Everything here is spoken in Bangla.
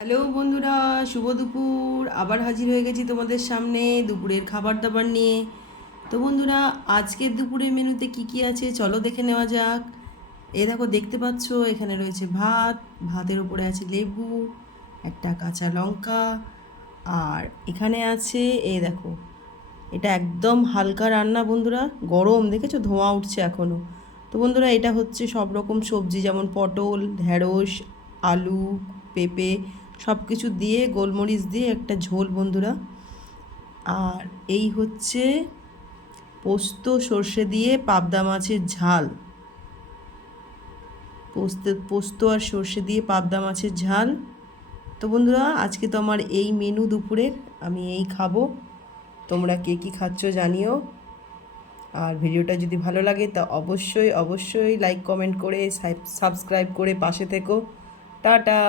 হ্যালো বন্ধুরা, শুভ দুপুর। আবার হাজির হয়ে গেছি তোমাদের সামনে দুপুরের খাবার দাবার নিয়ে। তো বন্ধুরা, আজকের দুপুরের মেনুতে কি কি আছে চলো দেখে নেওয়া যাক। দেখো, দেখতে পাচ্ছ এখানে রয়েছে ভাত, ভাতের উপরে আছে লেবু, একটা কাঁচা লঙ্কা, আর এখানে আছে দেখো, এটা একদম হালকা রান্না বন্ধুরা, গরম, দেখেছো ধোঁয়া উঠছে এখনও। তো বন্ধুরা, এটা হচ্ছে সব রকম সবজি, যেমন পটল, ঢ্যাঁড়স, আলু, পেঁপে, সব কিছু দিয়ে গোলমরিচ দিয়ে একটা ঝোল বন্ধুরা। আর এই হচ্ছে পোস্ত সর্ষে দিয়ে পাবদা মাছের ঝাল, পোস্ত আর সর্ষে দিয়ে পাবদা মাছের ঝাল। তো বন্ধুরা, আজকে তো আমার এই মেনু দুপুরের, আমি এই খাবো। তোমরা কে কী খাচ্ছ জানিও। আর ভিডিওটা যদি ভালো লাগে তা অবশ্যই অবশ্যই লাইক কমেন্ট করে সাবস্ক্রাইব করে পাশে থেকো। টাটা।